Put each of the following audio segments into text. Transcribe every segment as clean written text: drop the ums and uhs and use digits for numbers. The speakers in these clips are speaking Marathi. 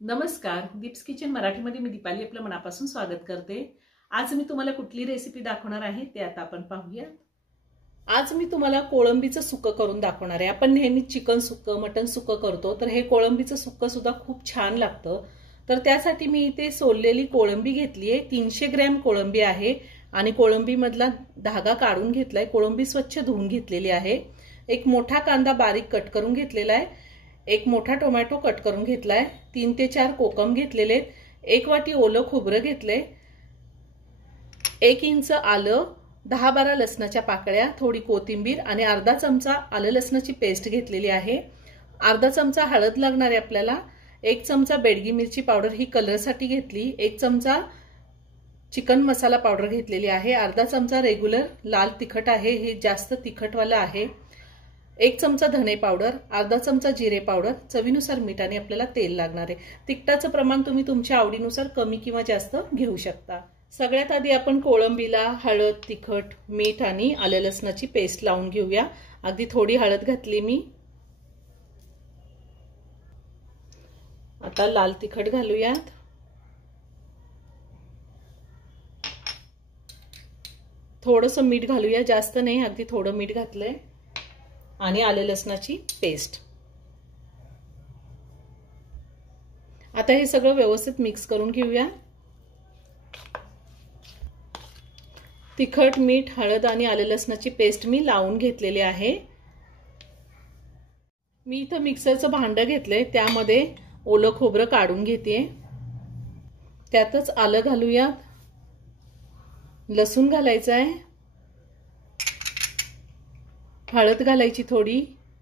नमस्कार, दीप्स किचन मराठीमध्ये मी दीपाली आपलं मनापासून स्वागत करते। आज मी तुम्हाला कुठली रेसिपी दाखवणार आहे ते आता आपण पाहूया। आज मी तुम्हाला कोळंबीचं सुक्क करून दाखवणार आहे। आपण नेहमी चिकन सुक्क, मटन सुक्क करतो, तर हे कोळंबीचं सुक्क सुद्धा खूप छान लागतं। तर त्यासाठी मी इथे सोललेली कोळंबी घेतली आहे। 300 ग्रॅम कोळंबी आहे आणि कोळंबी मधला धागा काढून घेतलाय। कोळंबी स्वच्छ धुवून घेतलेली आहे। एक मोठा कांदा बारीक कट करून घेतलेला आहे। एक मोठा टोमॅटो कट करून घेतलाय। 3 ते 4 कोकम घेतलेले। 1 वाटी ओलं खोबरं घेतले। 1 इंच आलं, 10-12 लसणाच्या पाकळ्या, थोडी कोथिंबीर आणि अर्धा चमचा आलं लसणाची पेस्ट घेतलेली आहे। अर्धा चमचा हळद लागणार आहे आपल्याला। 1 चमचा बेडगी मिरची पावडर ही कलर साठी घेतली। 1 चमचा चिकन मसाला पावडर घेतलेली आहे। अर्धा चमचा रेग्युलर लाल तिखट आहे, हे जास्त तिखटवाला आहे। 1 चमचा धने पावडर, अर्धा चमचा जिरे पावडर, चवीनुसार मीठ आणि आपल्याला तेल लागणार आहे। तिखटाचं प्रमाण तुम्ही तुमच्या आवडीनुसार कमी किंवा जास्त घेऊ शकता। सगळ्यात आधी आपण कोळंबीला हळद, तिखट, मीठ आणि आलं लसणाची पेस्ट लावून घेऊया। अगदी थोडी हळद घातली मी। आता लाल तिखट घालूयात। थोडंसं मीठ घालूया, जास्त नाही, अगदी थोडं मीठ घातलंय आणि आलं लसणाची पेस्ट। आता हे सगळं व्यवस्थित मिक्स करून घेऊया। तिखट, मीठ, हळद आणि आलं लसणाची पेस्ट मी लावून घेतलेली आहे। मी इथं मिक्सरचं भांडं घेतलंय, त्यामध्ये ओलं खोबरं काढून घेते। त्यातच आलं घालूया, लसूण घालायचं आहे, हळद घालायची थोडी,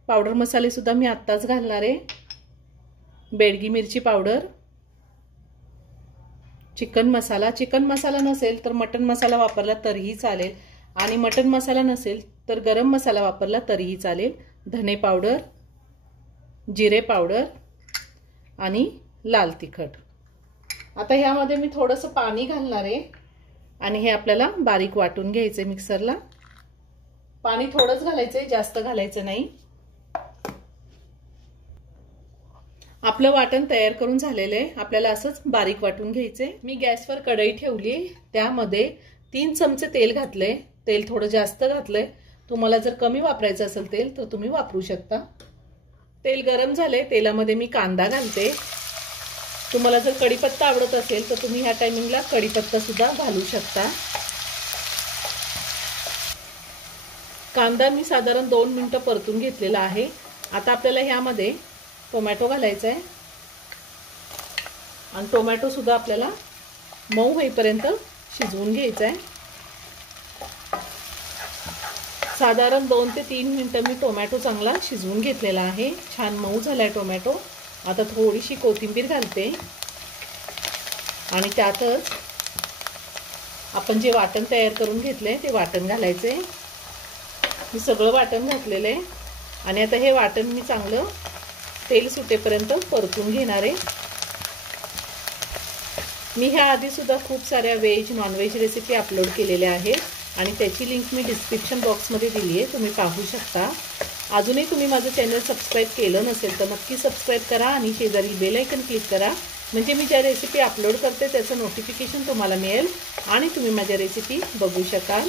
पावडर मसाले सुद्धा मी आत्ताच घालणार आहे। बेडगी मिरची पावडर, चिकन मसाला नसेल तर मटन मसाला वापरला तरीही चालेल आणि मटन मसाला नसेल तर गरम मसाला वापरला तरीही चालेल। धने पावडर, जिरे पावडर आणि लाल तिखट। आता ह्यामध्ये मी थोडंसं पाणी घालणार आहे आणि हे आपल्याला बारीक वाटून घ्यायचे मिक्सरला। पाणी थोडंच घालायचंय, जास्त घालायचं नाही। आपलं वाटण तयार करून झालेलं आहे, आपल्याला असंच बारीक वाटून घ्यायचंय। मी गॅसवर कढई ठेवली, त्यामध्ये 3 चमचे तेल घातले। तेल थोडं जास्त घातलंय, तुम्हाला जर कमी वापरायचं असेल तेल तर तुम्ही वापरू शकता। तेल गरम झालंय, तेलामध्ये मी कांदा घालते। तुम्हाला जर कढीपत्ता आवडत असेल तर तुम्ही ह्या टायमिंगला कढीपत्ता सुद्धा घालू शकता। कांदा मी साधारण 2 मिनिटं परतून घेतलेला आहे। आता आपल्याला ह्यामध्ये टोमॅटो घालायचा आहे आणि टोमॅटो सुद्धा आपल्याला मऊ होईपर्यंत शिजवून घ्यायचा आहे। साधारण 2 ते 3 मिनिटं मी टोमॅटो चांगला शिजवून घेतलेला आहे। छान मऊ झालाय टोमॅटो। आता थोडीशी कोथिंबीर घालते आणि त्यातच आपण जे वाटण तयार करून घेतलंय ते वाटण घालायचे। मी सगळं वाटण घातलेलं आहे आणि आता हे वाटण मी चांगलं तेल सुटेपर्यंत परतून घेणार आहे। मी ह्या आधी सुद्धा खूप साऱ्या व्हेज नॉनव्हेज रेसिपी अपलोड केलेल्या आहेत आणि त्याची लिंक मी डिस्क्रिप्शन बॉक्समध्ये दिली आहे, तुम्ही पाहू शकता। अजूनही तुम्ही माझं चॅनल सबस्क्राईब केलं नसेल तर नक्की सबस्क्राईब करा आणि शेजारी बेल आयकन क्लिक करा, म्हणजे मी ज्या रेसिपी अपलोड करते त्याचं नोटिफिकेशन तुम्हाला मिळेल आणि तुम्ही माझ्या रेसिपी बघू शकाल।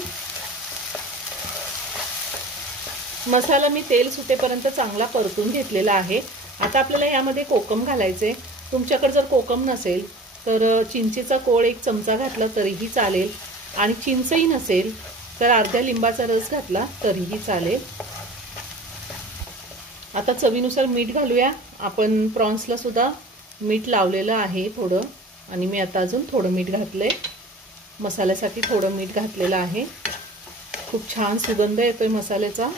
मसाला मी तेल सुटेपर्यंत चांगला परतून घेतलेला आहे। आता आपल्याला यामध्ये कोकम घालायचे। तुमच्याकडे जर कोकम नसेल तर चिंचेचा कोळ 1 चमचा घातला तरीही चालेल आणि चिंचही नसेल तर अर्ध्या लिंबाचा रस घातला तरीही चालेल। आता चवीनुसार मीठ घालूया। आपण प्रॉन्सला सुद्धा मीठ लावलेलं आहे थोडं आणि मी आता अजून थोडं मीठ घातलंय। मसाल्यासाठी थोडं मीठ घातलेलं आहे। खूप छान सुगंध येतोय मसाल्याचा।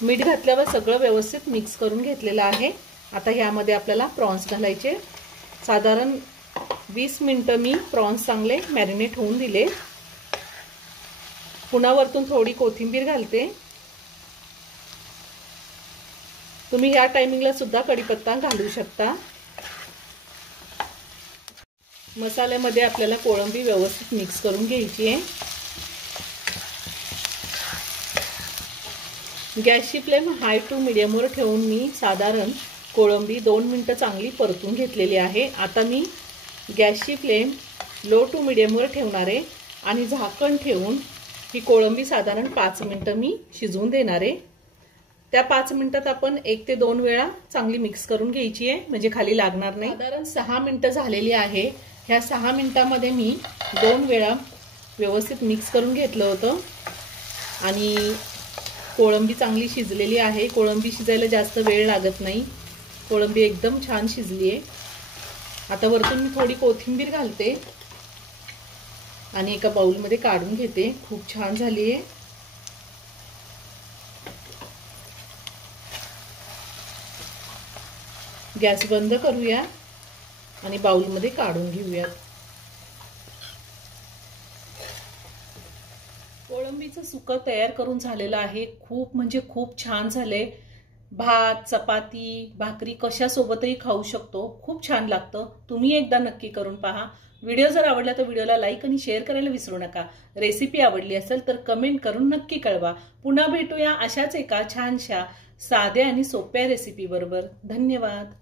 मीठ घातल्यावर सगळं व्यवस्थित मिक्स करून घेतलेलं आहे। आता ह्यामध्ये आपल्याला प्रॉन्स घालायचे। साधारण 20 मिनिटं मी प्रॉन्स चांगले मॅरिनेट होऊन दिले। पुन्हा वरतून थोडी कोथिंबीर घालते। तुम्ही ह्या टायमिंगला सुद्धा कढीपत्ता घालू शकता। मसाल्यामध्ये आपल्याला कोळंबी व्यवस्थित मिक्स करून घ्यायची आहे। गॅसची फ्लेम हाय टू मीडियमवर ठेवून मी साधारण कोळंबी 2 मिनिटं चांगली परतून घेतलेली आहे। आता मी गॅसची फ्लेम लो टू मीडियमवर ठेवणार आहे आणि झाकण ठेवून ही कोळंबी साधारण 5 मिनिटं मी शिजवून देणार आहे। त्या 5 मिनिटात आपण 1 ते 2 वेळा चांगली मिक्स करून घ्यायची आहे, म्हणजे खाली लागणार नाही। साधारण 6 मिनिटं झालेली आहे। ह्या 6 मिनिटांमध्ये मी 2 वेळा व्यवस्थित मिक्स करून घेतलं होतं आणि कोळंबी चांगली शिजलेली आहे। कोळंबी शिजायला जास्त वेळ लागत नाही, कोळंबी एकदम छान शिजली आहे। आता वरतून मी थोडी कोथिंबीर घालते आणि एका बाउलमध्ये काढून घेते। खूप छान झाली आहे। गॅस बंद करूया आणि बाउलमध्ये काढून घेऊयात। कोळंबीचं सुकं तयार करून झालेलं आहे। खूप म्हणजे खूप छान झाले। भात, चपाती, भाकरी कशासोबतही खाऊ शकतो, खूप छान लागतं। तुम्ही एकदा नक्की करून पहा। व्हिडिओ जर आवडला तर व्हिडिओला लाईक आणि शेअर करायला विसरू नका। रेसिपी आवडली असेल तर कमेंट करून नक्की कळवा। पुन्हा भेटूया अशाच एका छानशा साध्या आणि सोप्या रेसिपी बरोबर। धन्यवाद।